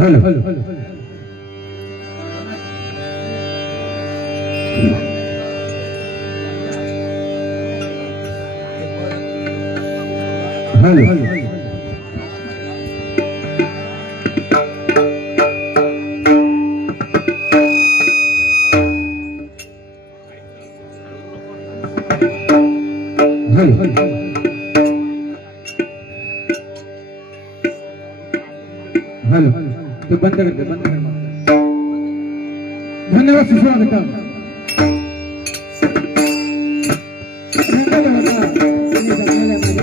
Hello hello hello hello तो बंद कर दे बंद कर धन्यवाद सुस्वागतम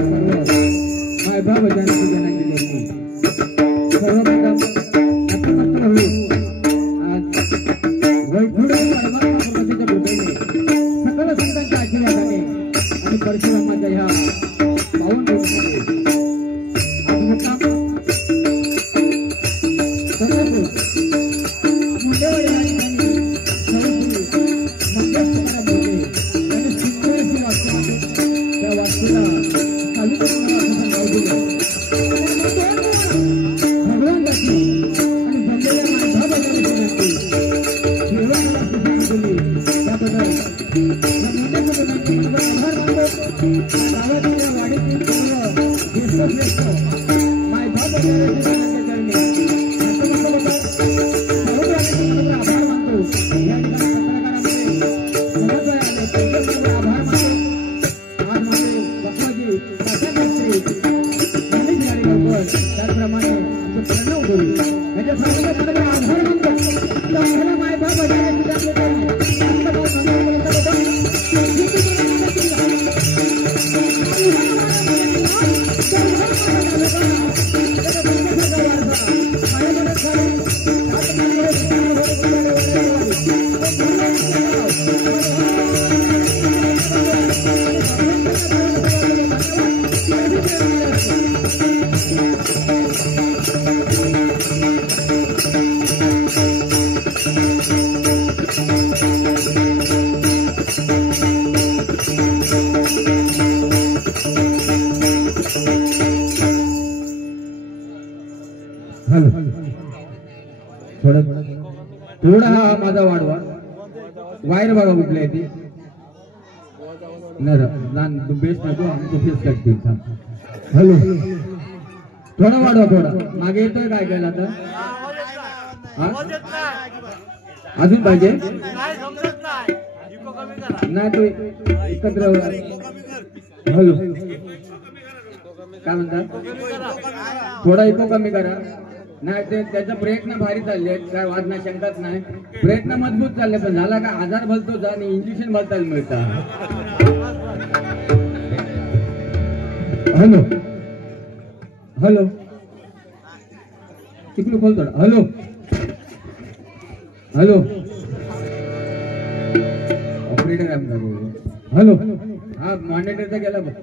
माय बाबा जानकी जनांगी लोकी सर्वप्रथम नतमस्तक होईल आज वैकुंठ परमात्मा प्रभूच्या कृपेने सकल संतांच्या आशीर्वादाने आणि परशुरामाच्या ह्या पावन दिवसामध्ये थोडं थोडा हा माझा वाढवा वायर बघा कुठली आहे ती नाही बेस्ट नको आमचं फेस काढतील हॅलो थोडा वाढवा थोडा मागे येतोय काय केलं आता अजून पाहिजे नाही तो एकत्र हॅलो काय म्हणतात थोडा इको कमी करा नाही ते त्याचा प्रयत्न भारी चालले काय वाद नाही शंकाच नाही प्रयत्न मजबूत चालले पण झाला का आजार भलतोच आणि इंजेक्शन भलताच मिळतं हॅलो हॅलो तिकडे खोल थोडा हॅलो हॅलो ऑपरेटर हॅलो हा मॉनिटरचा गेला बघ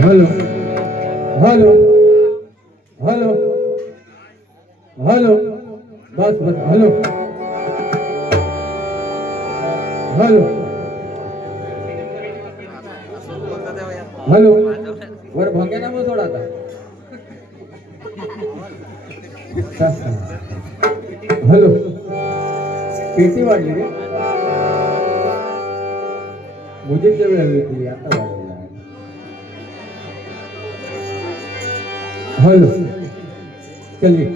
हॅलो हॅलो हॅलो हॅलो बस बस हॅलो हॅलो हॅलो वर भंगे ना मग थोडा आता हॅलो पेटी वाढली रे मुजेच्या वेळ हवी होती आता वाढवला हॅलो चलिए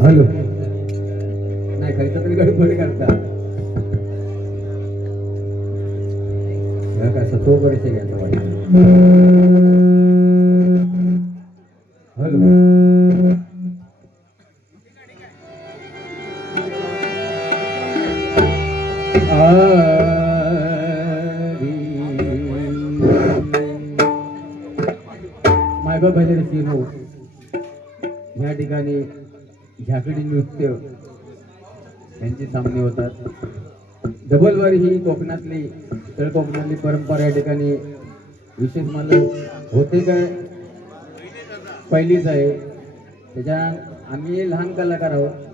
हॅलो नाही काहीतरी तरी गडबड करता तो परिचय घ्यायचा हॅलो मायबाप भजन शिरो ह्या ठिकाणी झाकडी नृत्य यांचे सामने होतात डबलवारी ही कोकणातली तळ कोकणातली परंपरा या ठिकाणी विशेष मला होते काय पहिलीच आहे त्याच्या आम्ही लहान कलाकार आहोत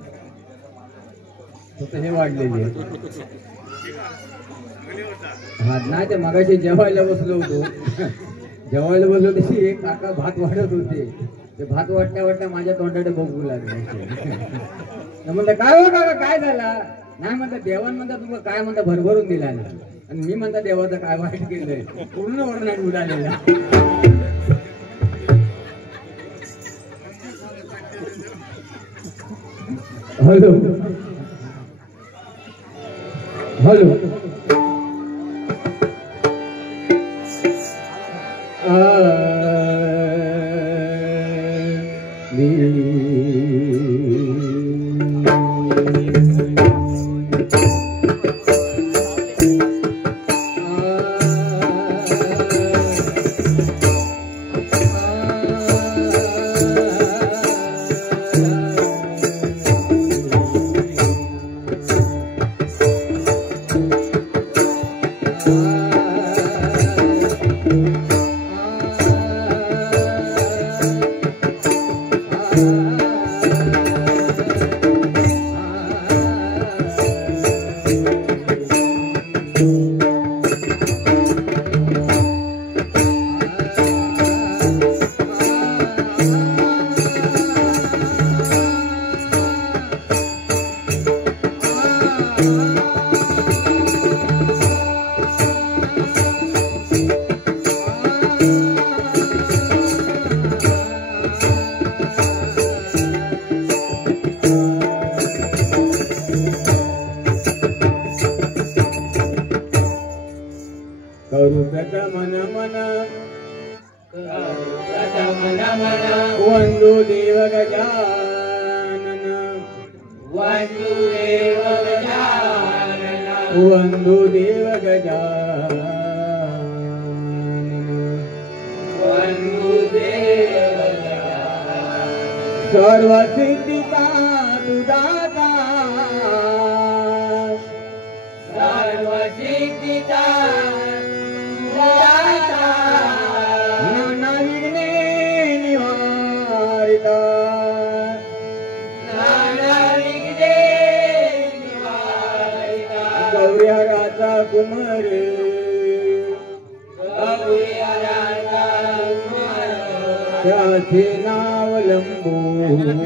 फक्त हे वाढलेले हा नाही ते मगाशी जेवायला बसलो होतो जेवायला बसलो तशी एक काका भात वाढत होते ते भात वाटण्या वाटण्या माझ्या तोंडाकडे बघू लागले म्हणलं काय हो काका काय झाला नाही म्हणता देवान म्हणता तुम्हाला काय म्हणता भरभरून दिला ना आणि मी म्हणता देवाचं काय वाईट केलंय पूर्ण वर्णात उडालेला हॅलो हॅलो वंदु देव गजानन वंदु देव गजानन सर्व सिद्धीचा तुझा सर्व सिद्धीचा नाना विघ्ने निवारिता गौरी हराचा कुमार त्याचे नाव लंबोदर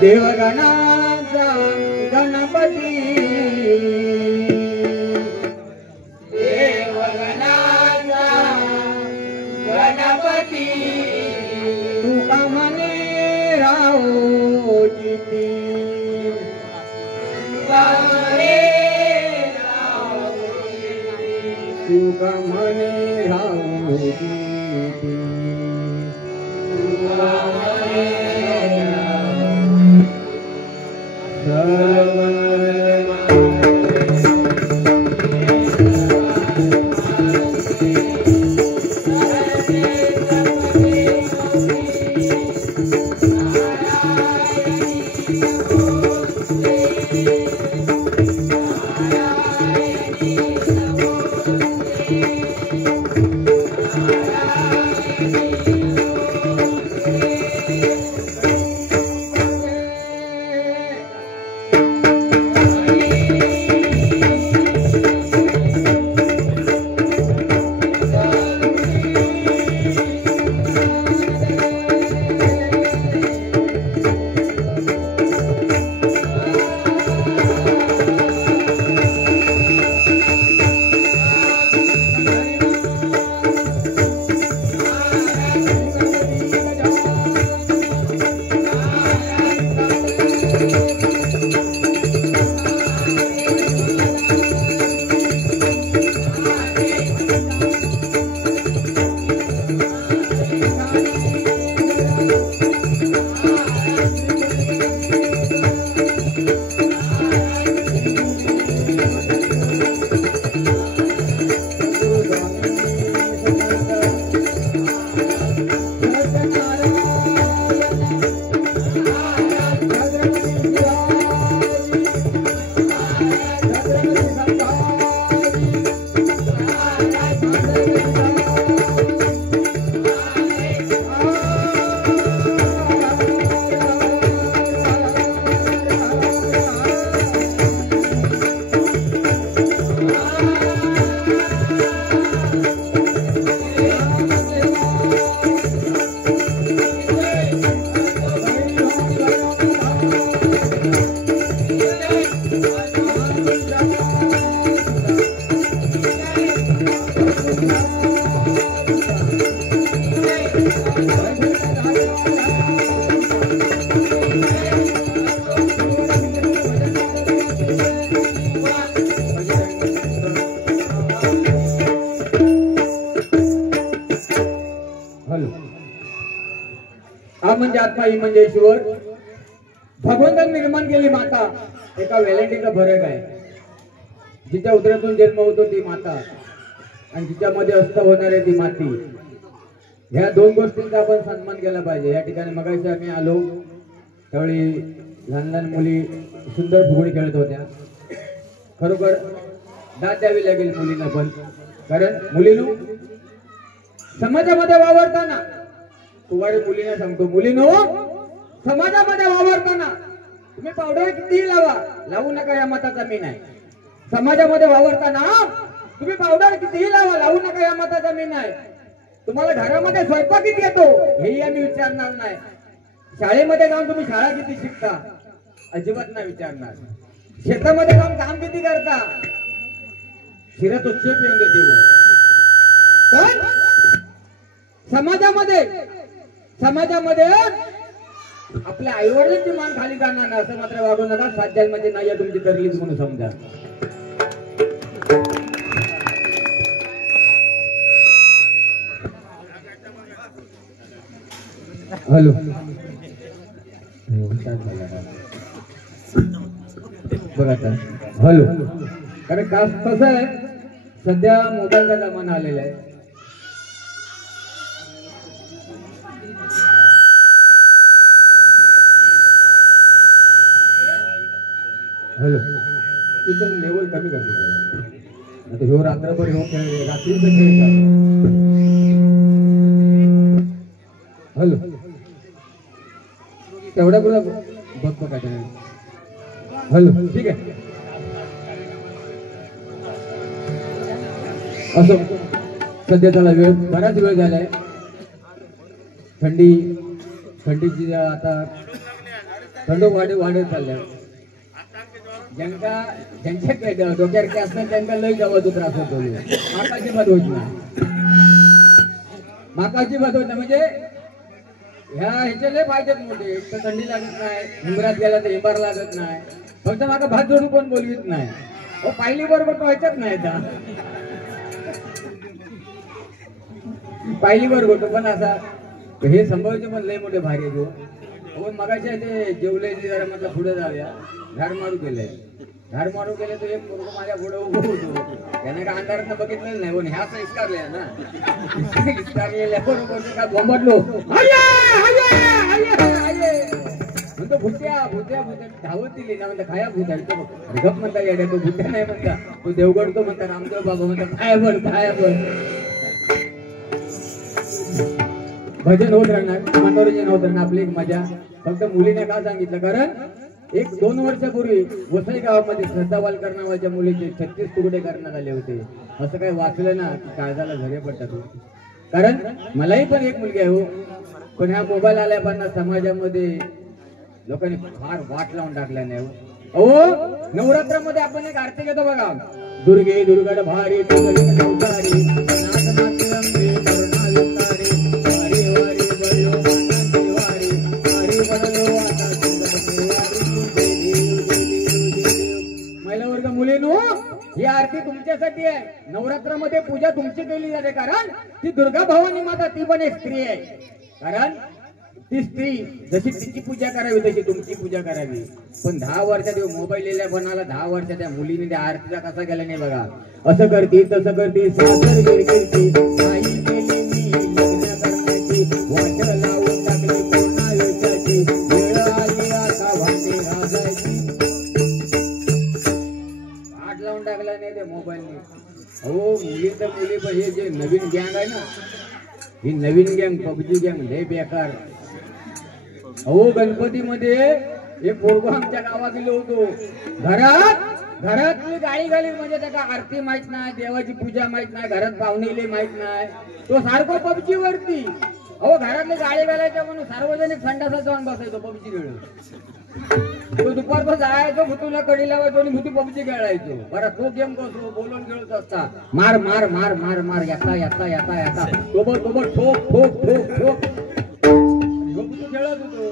देवगणाचा गणपती देवगणाचा गणपती तुका म्हणे राहो जिती तुका म्हणे राहो जिती म्हणजे आत्मा ही म्हणजे ईश्वर भगवंताने निर्माण केली माता एका व्हॅलेंटीचा फरक आहे जिच्या उदरातून जन्म होतो ती माता आणि जिच्यामध्ये अस्थ होणार आहे ती माती ह्या दोन गोष्टींचा आपण सन्मान केला पाहिजे या ठिकाणी मगाशी आम्ही आलो त्यावेळी लहान लहान मुली सुंदर फुगडी खेळत होत्या खरोखर दाद द्यावी लागेल मुलींना पण कारण मुलीनो समाजामध्ये वावरताना कुवारी मुलींना सांगतो मुलीनो समाजामध्ये वावरताना तुम्ही पावडर कितीही लावू नका या मताचा मी नाही समाजामध्ये वावरताना तुम्ही पावडर कितीही लावू नका या मताचा मी नाही तुम्हाला घरामध्ये स्वयंपाक किती येतो हेही आम्ही विचारणार नाही शाळेमध्ये जाऊन तुम्ही शाळा किती शिकता अजिबात नाही विचारणार शेतामध्ये जाऊन काम किती करता शिरत उच्छेप येऊन देते पण समाजामध्ये आपल्या आईवडिलांची मान खाली जाणार नाही असं मात्र वागू नका 7 जन्माची नाही तुमची तरलीच म्हणून समजा हॅलो बघा हॅलो कारण कसं आहे, सध्या मोबाईलचा जमाना आलेला आहे. हॅलो, तिथं लेवल कमी करते. आता ह्यो रात्रभर ह्यो खेळ, रात्रीचा खेळ चालू. हॅलो, तेवढ्या बोला बघ काय. हॅलो, ठीक आहे. असं सध्या त्याला बराच वेळ झालाय. थंडीची आता थंड वाढत चालल्या. ज्यांच्या डोक्यावर की असतात त्यांना लई गावाचा त्रास होतो. माकाची मत होत नाही, माकाची मत होत नाही. म्हणजे ह्या ह्याचे लय फायदेत मोठे. एक तर थंडी लागत नाही, हिंबरात गेला तर हिंबार लागत नाही. फक्त माका भात जोडून कोण बोलवीत नाही. हो, पाहिली बरोबर तो व्हायचाच नाही. पाहिली बरोबर पण असा हे संभवायचे पण लय मोठे भारी आहे. हो, मगाशी ते जेवले जरा म्हटलं पुढे जाऊया. झाड मारू गेले तो एक पोरग माझ्या पुढे उभं होतो. त्याने का अंधारात बघितलं नाही, पण ह्या इस्कारले ना, इस्कारलेल्या बरोबर काय बोंबडलो म्हणतो भुट्या भुट्या भुट्या धावत दिली ना. म्हणता खाया भुट्या गप म्हणता येड्या. तो भुट्या नाही म्हणता, तो देवगड तो म्हणता, रामदेव बाबा म्हणता खाया बळ. भजन होत राहणार, मनोरंजन होत राहणार, आपली एक मजा. फक्त मुलीने का सांगितलं, कारण 1-2 वर्षापूर्वी वसई गावामध्ये श्रद्धा वालकर नावाच्या मुलीचे 36 तुकडे करण्यात आले होते. असं काही वाचलं ना की काळजाला झरे पडतात. कारण मलाही पण एक मुलगी आहे हो, पण ह्या मोबाईल आल्यापासून समाजामध्ये लोकांनी फार वाट लावून टाकल्या नाही हो. नवरात्रामध्ये आपण एक आरती घेतो बघा, दुर्गे दुर्गड भारी ही आरती तुमच्यासाठी आहे. नवरात्रामध्ये पूजा तुमची केली जाते, कारण ती दुर्गा भवानी माता ती पण एक स्त्री आहे. कारण ती स्त्री जशी तिची पूजा करावी तशी तुमची पूजा करावी. पण 10 वर्षात मोबाईल लिहिल्या बनाला 10 वर्षात त्या मुलीने त्या आरतीला कसा केला नाही बघा. असं करती तसं करती, वाट लावून टाकली पूर्ण यशाची, वेळ आली आता भांडे घासायची. वाट लावून टाकला नाही त्या मोबाईलने. हो, मुली तर मुली पण हे जे नवीन गँग आहे ना, ही नवीन गँग पबजी गँग लय बेकार. अहो, गणपतीमध्ये एक पोरगो आमच्या गावात गेलो होतो. घरात गाडी घाली म्हणजे त्याला आरती माहित नाही, देवाची पूजा माहित नाही, घरात पाहुणेले माहित नाही. तो सारखं पबजी वरती. अहो, घरातले गाडी घालायच्या म्हणून सार्वजनिक संडासात जाऊन बसायचो पबजी खेळून. तो दुपारचं जायचो, भुतूला कडी लावायचो आणि भुतू पबजी खेळायचो. बरं, तो गेम कसो बोलून खेळत असता. मार मार मार मार मार, याता याता याता याता, सोबत ठोक ठोक ठोक ठोक खेळत होतो.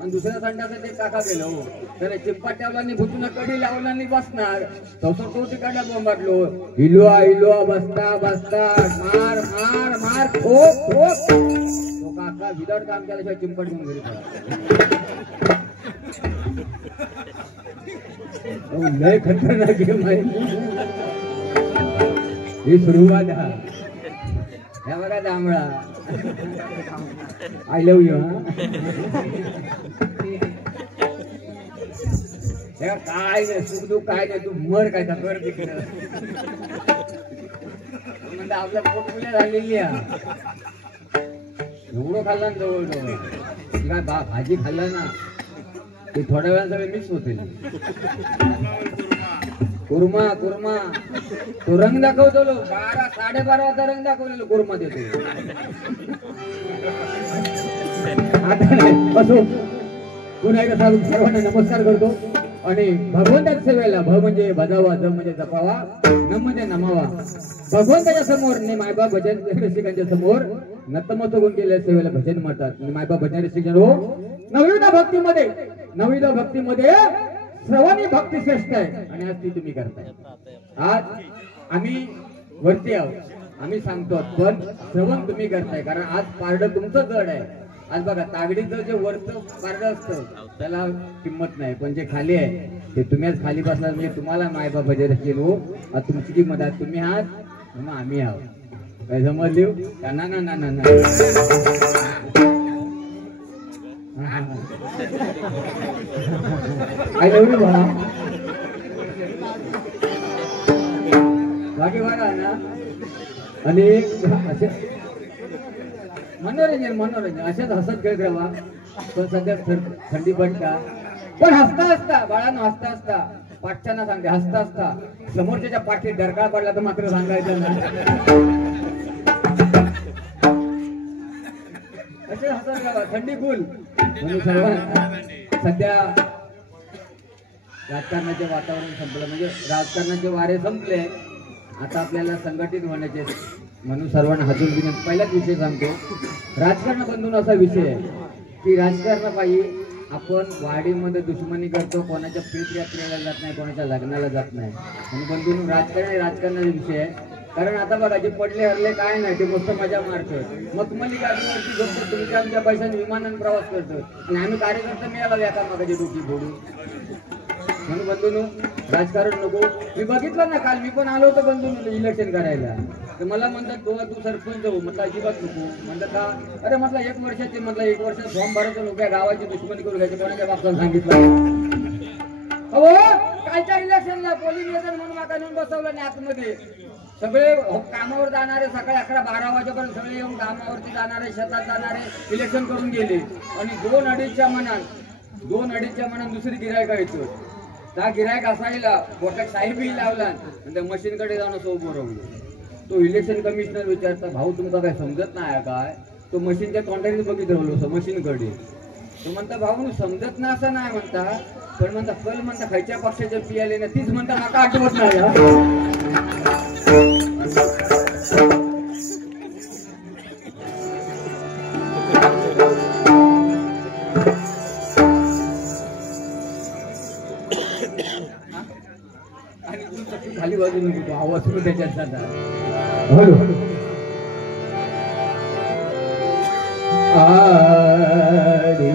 आणि दुसऱ्या संडासात एक काका गेलो, त्याने चिंपाट ठेवला आणि भुतून कडी लावला आणि बसणार. तसं तो तिकडला बोंबाटलो, हिलवा बसता बसता, मार मार मार ठोक ठोक. तो काका विदाउट काम केल्याशिवाय चिंपट घेऊन घरी पडला. लय खतरनाक गेम आहे ही. सुरुवात ह्या बघा जांभळा, आय लव्ह यू. काय नाही सुख दुःख काय नाही, तू मर काय कर तिकडं म्हणजे आपल्या पोटपुल्या झालेली आहे. एवढं खाल्ला ना जवळ काय भाजी खाल्ला ना ते थोड्या वेळा सगळे मिक्स होते. कुर्मा कुर्मा तो रंग दाखवतो, 12-12:30 वाजता रंग दाखवलेलो कुर्मा देतो. आता असो, पुन्हा एकदा सर्वांना नमस्कार करतो. आणि भगवंताच्या सेवेला भ म्हणजे भजावा, ज म्हणजे जपावा, न म्हणजे नमावा. भगवंताच्या समोर मायबाप भजन रसिकांच्या समोर नतमस्तक केलेल्या सेवेला भजन म्हणतात. मायबाप भजन रसिक हो, नववीला भक्तीमध्ये श्रवणी भक्ती श्रेष्ठ आहे आणि आज ती तुम्ही करताय. आज आम्ही वरती आहोत, आम्ही सांगतो, पण श्रवण तुम्ही करताय. कारण आज पारड तुमचं जड आहे. आज बघा तागडीचं जे वरचं पारड असतं त्याला किंमत नाही, पण जे खाली आहे ते तुम्हीच खाली बसला म्हणजे तुम्हाला मायबापाचे केलो तुमची किंमत आहे. तुम्ही आहात मग आम्ही आहोत. काय समजली? ना ना ना ना ना काय एवढी बघा बाकी बघा ना. आणि असे मनोरंजन असेच हसत खेळत राहा. पण सध्या थंडी पडता पण हसता हसता बाळांनो हसता हसता पाठच्यांना सांगते हसता हसता समोरच्या पाठीत डरकाळ पडला तर मात्र सांगायचं ना. असे हसत राहा थंडी फुल. म्हणून सर्वांना सध्या राजकारणाचे वातावरण संपलं म्हणजे राजकारणाचे वारे संपले. आता आपल्याला संघटित होण्याचे म्हणून सर्वांना हातून विनंती. पहिलाच विषय सांगतो. राजकारण बंधून असा विषय आहे की राजकारणापायी आपण वाडीमध्ये दुश्मनी करतो, कोणाच्या तीर्थयात्रेला जात नाही, कोणाच्या लग्नाला जात नाही. आणि बंधून राजकारण राजकारणाचा विषय आहे. कारण आता बघा जे पडले हरले काय नाही ते मस्त मजा मारतात. मखमली गाडीवरती झोपतो तुमच्या आमच्या पैशाने विमानाने प्रवास करतो आणि आम्ही कार्यकर्ता मिळाला एकामागाची डोकी फोडून. म्हणून बंधून राजकारण नको. मी बघितलं ना काल मी पण आलो होतो बंधून इलेक्शन करायला. तर मला म्हणतात गोवा तू सरपंच हो. म्हटलं अजिबात नको. म्हणतात का? अरे म्हटलं 1 वर्षाचे म्हटलं 1 वर्षात फॉर्म भरायचं लोक गावाची दुश्मनी करून घ्यायचे. कोणाच्या बापाला सांगितलं हो कालच्या इलेक्शनला पोलिंग एजंट म्हणून माका नेऊन बसवलं नाही आतमध्ये. सगळे कामावर जाणारे सकाळी 11-12 वाजेपर्यंत सगळे येऊन कामावरती जाणारे शेतात जाणारे इलेक्शन करून गेले. आणि 2-2.5च्या मनात दुसरी गिरायक येतो. त्या गिरायक असायला बोटात साहेबही लावला आणि त्या मशीनकडे जाऊन असं उभं राहलो. तो इलेक्शन कमिशनर विचारता भाऊ तुमचा काय समजत नाही काय? तो मशीनच्या तोंडाने बघित राहिलो मशीनकडे. तो म्हणता भाऊ समजत ना असं नाही म्हणता, पण म्हणता कल म्हणता खायच्या पक्षाच्या पियाले ना तीच म्हणता माका आठवत नाही. आणि तू खाली बाजू नको तो आवाज पण त्याच्यात जाता. हॅलो आडी